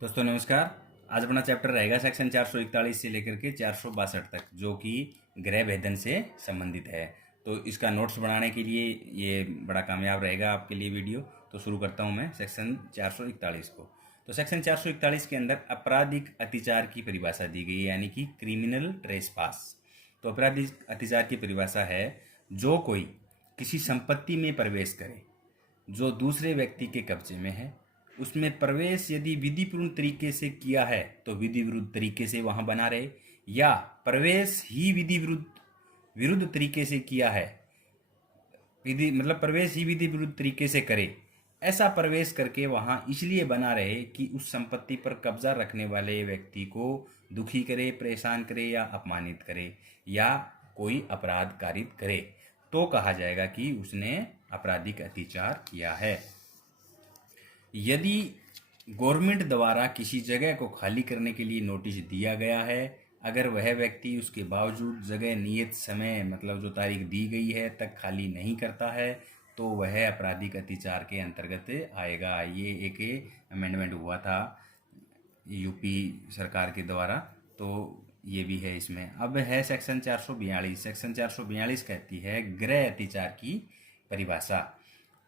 दोस्तों नमस्कार। आज अपना चैप्टर रहेगा सेक्शन 441 से लेकर के 462 तक, जो कि गृह भेदन से संबंधित है। तो इसका नोट्स बनाने के लिए ये बड़ा कामयाब रहेगा आपके लिए वीडियो। तो शुरू करता हूँ मैं सेक्शन 441 को। तो सेक्शन 441 के अंदर आपराधिक अत्याचार की परिभाषा दी गई है, यानी कि क्रिमिनल ट्रेसपास। तो आपराधिक अत्याचार की परिभाषा है जो कोई किसी संपत्ति में प्रवेश करे जो दूसरे व्यक्ति के कब्जे में है, उसमें प्रवेश यदि विधिपूर्ण तरीके से किया है तो विधि विरुद्ध तरीके से वहां बना रहे, या प्रवेश ही विधि विरुद्ध विरुद्ध तरीके से किया है, विधि मतलब प्रवेश ही विधि विरुद्ध तरीके से करे, ऐसा प्रवेश करके वहां इसलिए बना रहे कि उस संपत्ति पर कब्जा रखने वाले व्यक्ति को दुखी करे, परेशान करे या अपमानित करे या कोई अपराध कारित करे, तो कहा जाएगा कि उसने आपराधिक अत्याचार किया है। यदि गवर्नमेंट द्वारा किसी जगह को खाली करने के लिए नोटिस दिया गया है, अगर वह व्यक्ति उसके बावजूद जगह नियत समय मतलब जो तारीख दी गई है तक खाली नहीं करता है, तो वह आपराधिक अत्याचार के अंतर्गत आएगा। ये एक अमेंडमेंट हुआ था यूपी सरकार के द्वारा, तो ये भी है इसमें। अब है सेक्शन 442। सेक्शन 442 कहती है गृह अत्याचार की परिभाषा।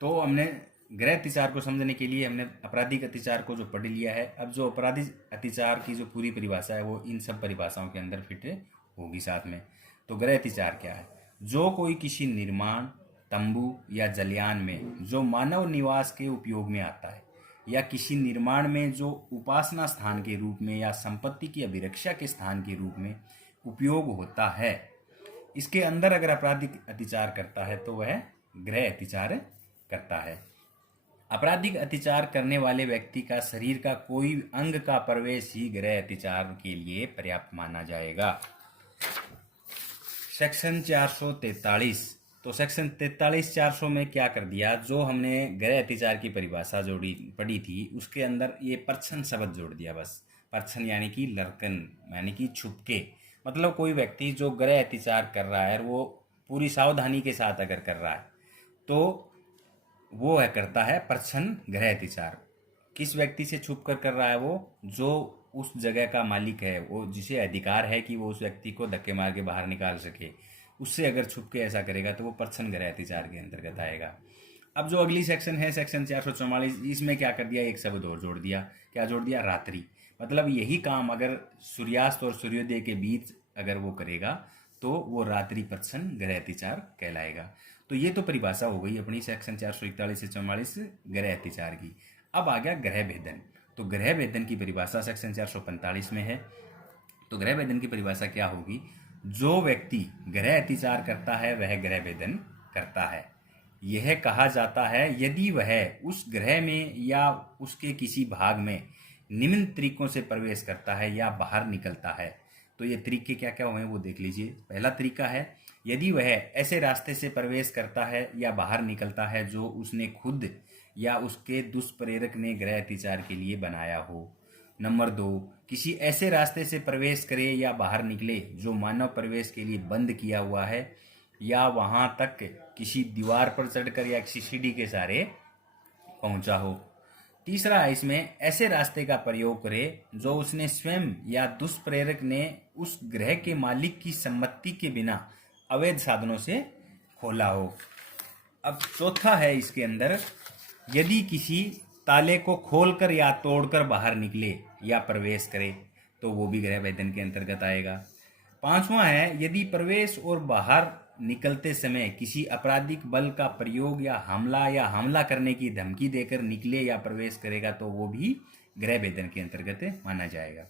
तो हमने गृह अत्याचार को समझने के लिए हमने आपराधिक अत्याचार को जो पढ़ लिया है। अब जो आपराधिक अत्याचार की जो पूरी परिभाषा है वो इन सब परिभाषाओं के अंदर फिट होगी साथ में। तो गृह अत्याचार क्या है? जो कोई किसी निर्माण, तंबू या जलयान में जो मानव निवास के उपयोग में आता है, या किसी निर्माण में जो उपासना स्थान के रूप में या संपत्ति की अभिरक्षा के स्थान के रूप में उपयोग होता है, इसके अंदर अगर आपराधिक अत्याचार करता है तो वह गृह अत्याचार करता है। आपराधिक अत्याचार करने वाले व्यक्ति का शरीर का कोई अंग का प्रवेश ही गृह अत्याचार के लिए पर्याप्त माना जाएगा। सेक्शन 443। तो सेक्शन 43-400 में क्या कर दिया, जो हमने गृह अत्याचार की परिभाषा जोड़ी पढ़ी थी उसके अंदर ये परछन शब्द जोड़ दिया। बस परछन यानी कि लरकन, यानी कि छुपके, मतलब कोई व्यक्ति जो गृह अत्याचार कर रहा है वो पूरी सावधानी के साथ अगर कर रहा है तो वो है करता है परछन गृह अत्याचार। किस व्यक्ति से छुप कर रहा है? वो जो उस जगह का मालिक है, वो जिसे अधिकार है कि वो उस व्यक्ति को धक्के मार के बाहर निकाल सके, उससे अगर छुप के ऐसा करेगा तो वो परछन गृह अत्याचार के अंतर्गत आएगा। अब जो अगली सेक्शन है सेक्शन 444, इसमें क्या कर दिया, एक शब्द और जोड़ दिया। क्या जोड़ दिया? रात्रि। मतलब यही काम अगर सूर्यास्त और सूर्योदय के बीच अगर वो करेगा तो वो रात्रि परछन गृह अत्याचार कहलाएगा। तो ये तो परिभाषा हो गई अपनी सेक्शन 441 से 44 गृह अत्याचार की। अब आ गया गृह भेदन। तो गृह भेदन की परिभाषा सेक्शन 445 में है। तो गृह भेदन की परिभाषा क्या होगी? जो व्यक्ति गृह अत्याचार करता है वह गृह भेदन करता है। यह कहा जाता है यदि वह उस गृह में या उसके किसी भाग में निम्न तरीकों से प्रवेश करता है या बाहर निकलता है। तो ये तरीके क्या क्या हुए वो देख लीजिए। पहला तरीका है यदि वह ऐसे रास्ते से प्रवेश करता है या बाहर निकलता है जो उसने खुद या उसके दुष्प्रेरक ने गृह अत्याचार के लिए बनाया हो। नंबर 2, किसी ऐसे रास्ते से प्रवेश करे या बाहर निकले जो मानव प्रवेश के लिए बंद किया हुआ है, या वहां तक किसी दीवार पर चढ़कर या किसी सीढ़ी के सहारे पहुंचा हो। तीसरा है इसमें ऐसे रास्ते का प्रयोग करे जो उसने स्वयं या दुष्प्रेरक ने उस गृह के मालिक की सम्मति के बिना अवैध साधनों से खोला हो। अब चौथा है इसके अंदर यदि किसी ताले को खोलकर या तोड़कर बाहर निकले या प्रवेश करे तो वो भी गृह भेदन के अंतर्गत आएगा। पांचवा है यदि प्रवेश और बाहर निकलते समय किसी आपराधिक बल का प्रयोग या हमला करने की धमकी देकर निकले या प्रवेश करेगा तो वो भी गृह भेदन के अंतर्गत माना जाएगा।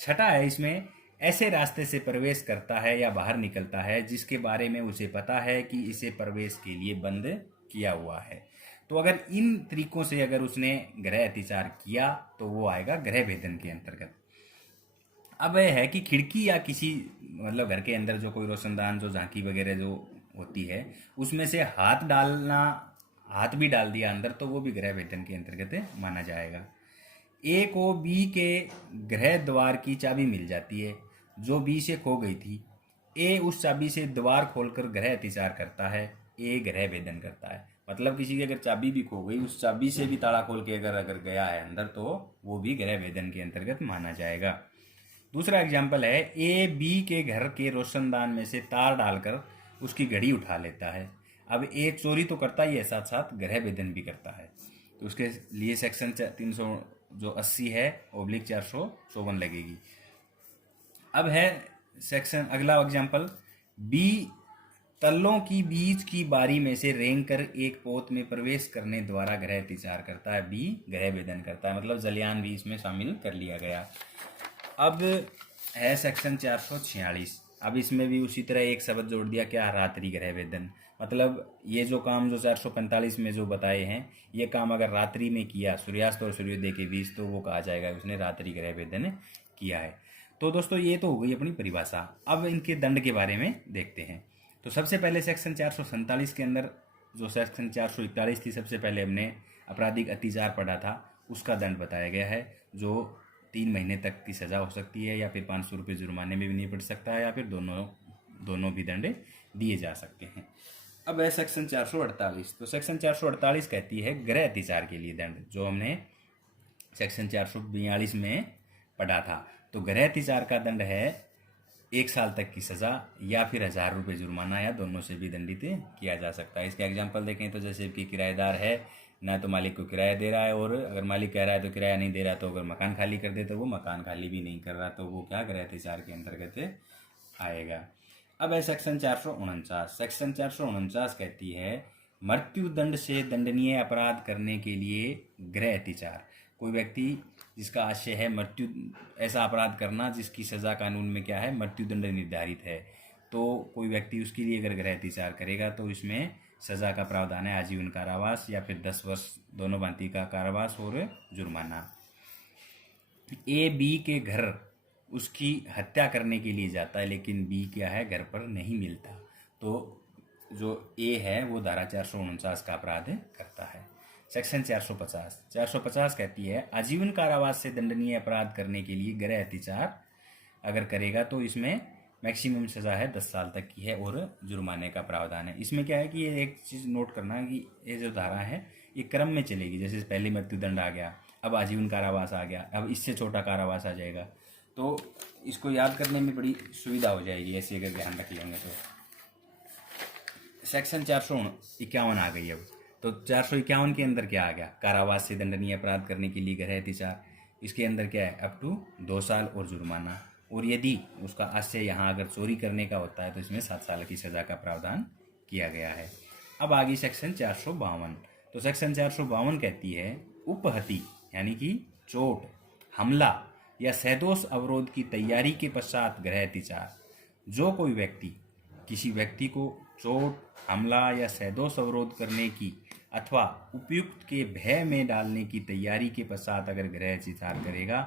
छठा है इसमें ऐसे रास्ते से प्रवेश करता है या बाहर निकलता है जिसके बारे में उसे पता है कि इसे प्रवेश के लिए बंद किया हुआ है। तो अगर इन तरीकों से अगर उसने गृह अत्याचार किया तो वो आएगा गृह भेदन के अंतर्गत। अब यह है कि खिड़की या किसी मतलब घर के अंदर जो कोई रोशनदान, जो झांकी वगैरह जो होती है उसमें से हाथ भी डाल दिया अंदर तो वो भी गृह भेदन के अंतर्गत माना जाएगा। ए को बी के गृह द्वार की चाबी मिल जाती है जो बी से खो गई थी। ए उस चाबी से द्वार खोलकर गृह अत्याचार करता है। ए गृह भेदन करता है। मतलब किसी की अगर चाबी भी खो गई, उस चाबी से भी ताला खोल के अगर गया है अंदर, तो वो भी गृह भेदन के अंतर्गत माना जाएगा। दूसरा एग्जाम्पल है, ए बी के घर के रोशनदान में से तार डालकर उसकी घड़ी उठा लेता है। अब ए चोरी तो करता ही है, साथ साथ गृह भेदन भी करता है, तो उसके लिए सेक्शन 380 है ओब्लिक 454 लगेगी। अब है सेक्शन अगला एग्जाम्पल, बी तल्लों की बीच की बारी में से रेंग कर एक पोत में प्रवेश करने द्वारा गृह अतिचार करता है, बी गृह भेदन करता है, मतलब जलियान भी इसमें शामिल कर लिया गया। अब है सेक्शन 446। अब इसमें भी उसी तरह एक शब्द जोड़ दिया, क्या, रात्रि गृह भेदन। मतलब ये जो काम जो 445 में जो बताए हैं, ये काम अगर रात्रि में किया, सूर्यास्त और सूर्योदय के बीच, तो वो कहा जाएगा उसने रात्रि गृह भेदन किया है। तो दोस्तों ये तो हो गई अपनी परिभाषा। अब इनके दंड के बारे में देखते हैं। तो सबसे पहले सेक्शन 447 के अंदर जो सेक्शन 441 थी, सबसे पहले हमने आपराधिक अत्याचार पढ़ा था, उसका दंड बताया गया है, जो 3 महीने तक की सज़ा हो सकती है, या फिर 500 रुपये जुर्माने में भी नहीं पड़ सकता है, या फिर दोनों भी दंड दिए जा सकते हैं। अब है सेक्शन 448। तो सेक्शन 448 कहती है गृह अत्याचार के लिए दंड, जो हमने सेक्शन 442 में पढ़ा था। तो गृह अत्याचार का दंड है 1 साल तक की सज़ा, या फिर 1000 रुपये जुर्माना, या दोनों से भी दंडित किया जा सकता है। इसके एग्जाम्पल देखें तो जैसे कि किराएदार है, ना तो मालिक को किराया दे रहा है, और अगर मालिक कह रहा है तो किराया नहीं दे रहा, तो अगर मकान खाली कर दे तो वो मकान खाली भी नहीं कर रहा, तो वो क्या, गृह अत्याचार के अंतर्गत आएगा। अब है सेक्शन 449। सेक्शन 449 कहती है मृत्यु दंड से दंडनीय अपराध करने के लिए गृह अत्याचार। कोई व्यक्ति जिसका आशय है मृत्यु, ऐसा अपराध करना जिसकी सज़ा कानून में क्या है, मृत्यु दंड निर्धारित है, तो कोई व्यक्ति उसके लिए अगर गृह अत्याचार करेगा तो इसमें सज़ा का प्रावधान है आजीवन कारावास, या फिर 10 वर्ष दोनों भांति का कारावास और जुर्माना। ए बी के घर उसकी हत्या करने के लिए जाता है, लेकिन बी क्या है, घर पर नहीं मिलता, तो जो ए है वो धारा 449 का अपराध करता है। सेक्शन 450 कहती है आजीवन कारावास से दंडनीय अपराध करने के लिए गृह अत्याचार अगर करेगा तो इसमें मैक्सिमम सज़ा है 10 साल तक की है, और जुर्माने का प्रावधान है। इसमें क्या है कि ये एक चीज़ नोट करना है कि ये जो धारा है ये क्रम में चलेगी। जैसे पहले मृत्युदंड आ गया, अब आजीवन कारावास आ गया, अब इससे छोटा कारावास आ जाएगा, तो इसको याद करने में बड़ी सुविधा हो जाएगी ऐसे अगर ध्यान रख लेंगे तो। सेक्शन 451 आ गई। अब तो 451 के अंदर क्या आ गया, कारावास से दंडनीय अपराध करने के लिए गृह अत्याचार। इसके अंदर क्या है, अप टू 2 साल और जुर्माना, और यदि उसका आशय यहाँ अगर चोरी करने का होता है तो इसमें 7 साल की सज़ा का प्रावधान किया गया है। अब आ गई सेक्शन 452। तो सेक्शन 452 कहती है उपहति यानी कि चोट, हमला या सैदोष अवरोध की तैयारी के पश्चात गृह अत्याचार। जो कोई व्यक्ति किसी व्यक्ति को चोट, हमला या सैदोष अवरोध करने की अथवा उपयुक्त के भय में डालने की तैयारी के पश्चात अगर गृह अत्याचार करेगा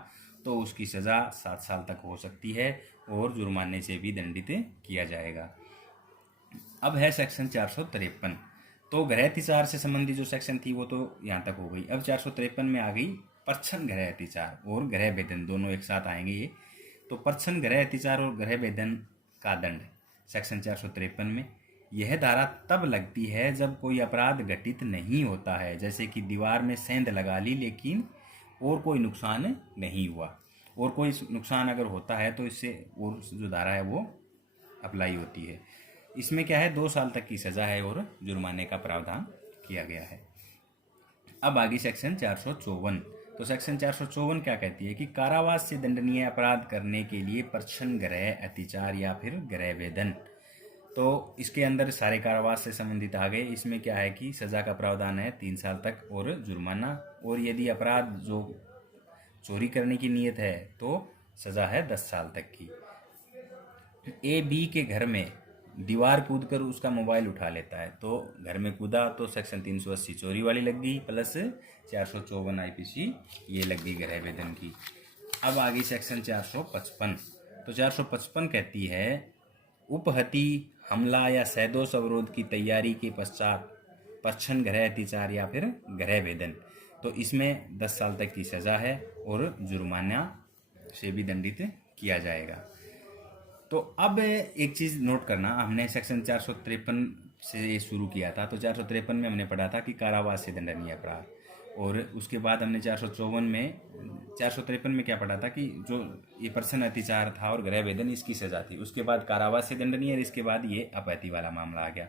तो उसकी सज़ा 7 साल तक हो सकती है और जुर्माने से भी दंडित किया जाएगा। अब है सेक्शन 453। तो गृह अत्याचार से संबंधित जो सेक्शन थी वो तो यहाँ तक हो गई। अब 453 में आ गई परछन गृह अत्याचार और गृह भेदन, दोनों एक साथ आएंगे ये। तो परछन गृह अत्याचार और गृह भेदन का दंड सेक्शन 453 में यह धारा तब लगती है जब कोई अपराध घटित नहीं होता है, जैसे कि दीवार में सेंध लगा ली लेकिन और कोई नुकसान नहीं हुआ, और कोई नुकसान अगर होता है तो इससे और जो धारा है वो अप्लाई होती है। इसमें क्या है, 2 साल तक की सज़ा है और जुर्माने का प्रावधान किया गया है। अब आगे सेक्शन 454। तो सेक्शन 454 क्या कहती है कि कारावास से दंडनीय अपराध करने के लिए परछन गृह अत्याचार या फिर गृह भेदन। तो इसके अंदर सारे कारावास से संबंधित आ गए। इसमें क्या है कि सज़ा का प्रावधान है 3 साल तक और जुर्माना, और यदि अपराध जो चोरी करने की नीयत है तो सज़ा है 10 साल तक की। ए बी के घर में दीवार कूदकर उसका मोबाइल उठा लेता है, तो घर में कूदा तो सेक्शन 380 चोरी वाली लग गई, प्लस 454 आईपीसी ये लग गई गृह भेदन की। अब आ गई सेक्शन 455। तो 455 कहती है उपहति, हमला या सैदोष अवरोध की तैयारी के पश्चात परछन गृह अत्याचार या फिर गृह भेदन। तो इसमें 10 साल तक की सज़ा है और जुर्माना से भी दंडित किया जाएगा। तो अब एक चीज़ नोट करना, हमने सेक्शन 453 से ये शुरू किया था। तो 453 में हमने पढ़ा था कि कारावास से दंडनीय अपराध, और उसके बाद हमने 454 में 453 में क्या पढ़ा था कि जो ये पर्सन अत्याचार था और गृह भेदन इसकी सजा थी, उसके बाद कारावास से दंडनीय, और इसके बाद ये अपहति वाला मामला आ गया।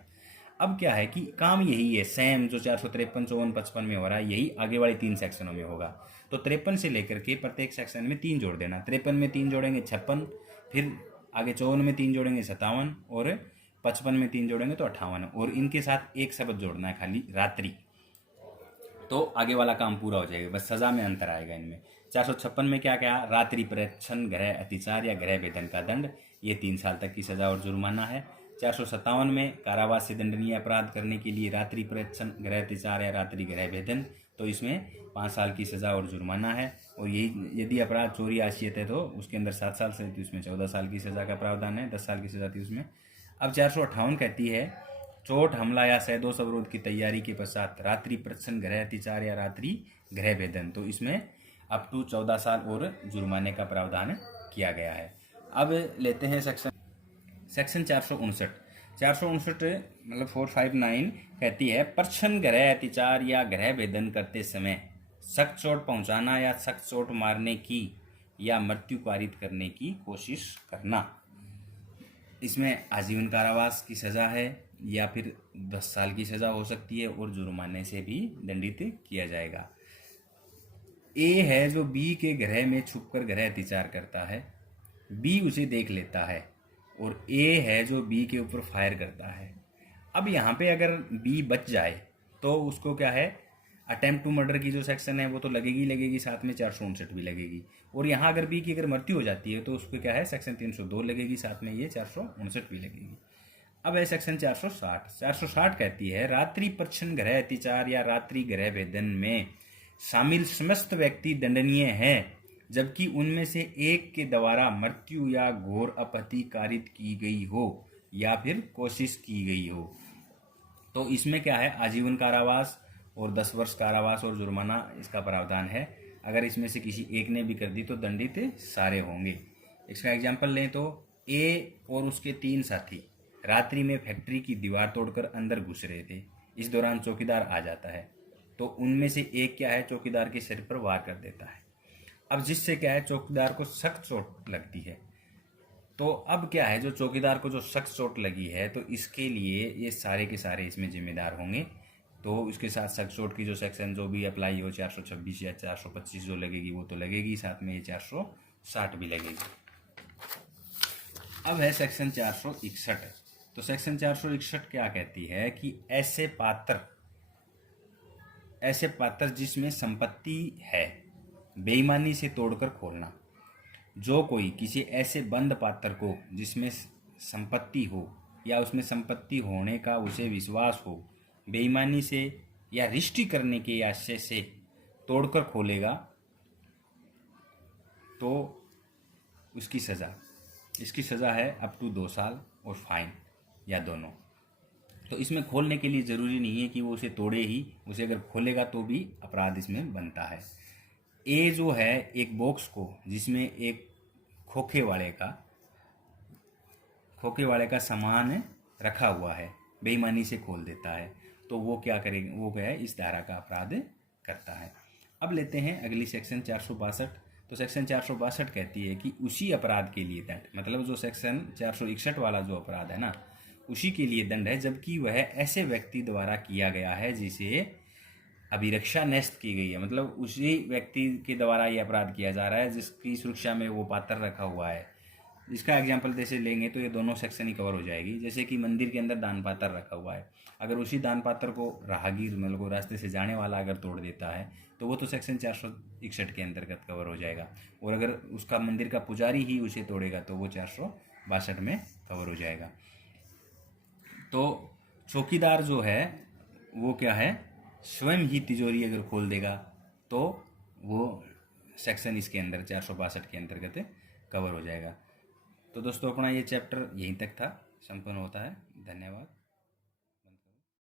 अब क्या है कि काम यही है, सेम जो 453, 54, 55 में हो रहा है, यही आगे वाले 3 सेक्शनों में होगा। तो 53 से लेकर के प्रत्येक सेक्शन में 3 जोड़ देना। 53 में 3 जोड़ेंगे 56, फिर आगे 54 में 3 जोड़ेंगे 57, और 55 में 3 जोड़ेंगे तो 58, और इनके साथ एक शब्द जोड़ना है खाली, रात्रि। तो आगे वाला काम पूरा हो जाएगा, बस सजा में अंतर आएगा इनमें। 456 में क्या क्या, रात्रि प्रच्छन्न गृह अतिचार या गृह भेदन का दंड, ये 3 साल तक की सजा और जुर्माना है। 457 में कारावास से दंडनीय अपराध करने के लिए रात्रि प्रच्छन्न गृह अतिचार या रात्रि गृह भेदन, तो इसमें 5 साल की सजा और जुर्माना है। और यही यदि अपराध चोरी आशियत है तो उसके अंदर 7 साल से, तो इसमें 14 साल की सजा का प्रावधान है, 10 साल की सजा थी उसमें। अब 458 कहती है चोट, हमला या सैदोष अवरोध की तैयारी के पश्चात रात्रि प्रच्छन्न गृह अतिचार या रात्रि गृह भेदन, तो इसमें अप टू 14 साल और जुर्माने का प्रावधान किया गया है। अब लेते हैं सेक्शन 459। 459 मतलब 459 कहती है प्रच्छन्न गृह अतिचार या गृह भेदन करते समय सख्त चोट पहुंचाना या सख्त चोट मारने की या मृत्यु पारित करने की कोशिश करना। इसमें आजीवन कारावास की सजा है या फिर 10 साल की सजा हो सकती है, और जुर्माने से भी दंडित किया जाएगा। ए है जो बी के गृह में छुपकर गृह अतिचार करता है, बी उसे देख लेता है, और ए है जो बी के ऊपर फायर करता है। अब यहाँ पे अगर बी बच जाए तो उसको क्या है, अटेम्प्ट टू मर्डर की जो सेक्शन है वो तो लगेगी, साथ में 459 भी लगेगी। और यहाँ अगर बी की अगर मृत्यु हो जाती है तो उसको क्या है, सेक्शन 302 लगेगी, साथ में ये 459 भी लगेगी। अब है सेक्शन 460। 460 कहती है रात्रि प्रच्छन्न गृह अतिचार या रात्रि गृह भेदन में शामिल समस्त व्यक्ति दंडनीय हैं, जबकि उनमें से एक के द्वारा मृत्यु या घोर अपहति कारित की गई हो या फिर कोशिश की गई हो। तो इसमें क्या है, आजीवन कारावास और 10 वर्ष कारावास और जुर्माना इसका प्रावधान है। अगर इसमें से किसी एक ने भी कर दी तो दंडित सारे होंगे। इसका एग्जाम्पल लें तो ए और उसके 3 साथी रात्रि में फैक्ट्री की दीवार तोड़कर अंदर घुस रहे थे। इस दौरान चौकीदार आ जाता है, तो उनमें से एक क्या है, चौकीदार के सिर पर वार कर देता है। अब जिससे क्या है, चौकीदार को सख्त चोट लगती है। तो अब क्या है, जो चौकीदार को जो सख्त चोट लगी है तो इसके लिए ये सारे के सारे इसमें जिम्मेदार होंगे। तो इसके साथ सख्त चोट की जो सेक्शन जो भी अप्लाई हो, 426 या 425 जो लगेगी वो तो लगेगी, साथ में ये 460 भी लगेगी। अब है सेक्शन 461। तो सेक्शन 461 क्या कहती है कि ऐसे पात्र जिसमें संपत्ति है बेईमानी से तोड़कर खोलना। जो कोई किसी ऐसे बंद पात्र को जिसमें संपत्ति हो या उसमें संपत्ति होने का उसे विश्वास हो, बेईमानी से या रिश्ती करने के आशय से तोड़कर खोलेगा तो इसकी सज़ा है अप टू 2 साल और फाइन या दोनों। तो इसमें खोलने के लिए ज़रूरी नहीं है कि वो उसे तोड़े ही, उसे अगर खोलेगा तो भी अपराध इसमें बनता है। ए जो है एक बॉक्स को जिसमें एक खोखे वाले का सामान रखा हुआ है बेईमानी से खोल देता है, तो वो क्या करेगा, वो क्या है, इस धारा का अपराध करता है। अब लेते हैं अगली सेक्शन 462। तो सेक्शन 462 कहती है कि उसी अपराध के लिए दंड, मतलब जो सेक्शन 461 वाला जो अपराध है ना, उसी के लिए दंड है जबकि वह ऐसे व्यक्ति द्वारा किया गया है जिसे अभिरक्षा न्यस्त की गई है। मतलब उसी व्यक्ति के द्वारा ये अपराध किया जा रहा है जिसकी सुरक्षा में वो पात्र रखा हुआ है। इसका एग्जाम्पल जैसे लेंगे तो ये दोनों सेक्शन ही कवर हो जाएगी। जैसे कि मंदिर के अंदर दान पात्र रखा हुआ है, अगर उसी दान पात्र को राहगीर मतलब रास्ते से जाने वाला अगर तोड़ देता है तो वो तो सेक्शन 461 के अंतर्गत कवर हो जाएगा। और अगर उसका मंदिर का पुजारी ही उसे तोड़ेगा तो वो 462 में कवर हो जाएगा। तो चौकीदार जो है वो क्या है, स्वयं ही तिजोरी अगर खोल देगा तो वो सेक्शन इसके अंदर 462 के अंतर्गत कवर हो जाएगा। तो दोस्तों अपना ये चैप्टर यहीं तक था, संपन्न होता है। धन्यवाद।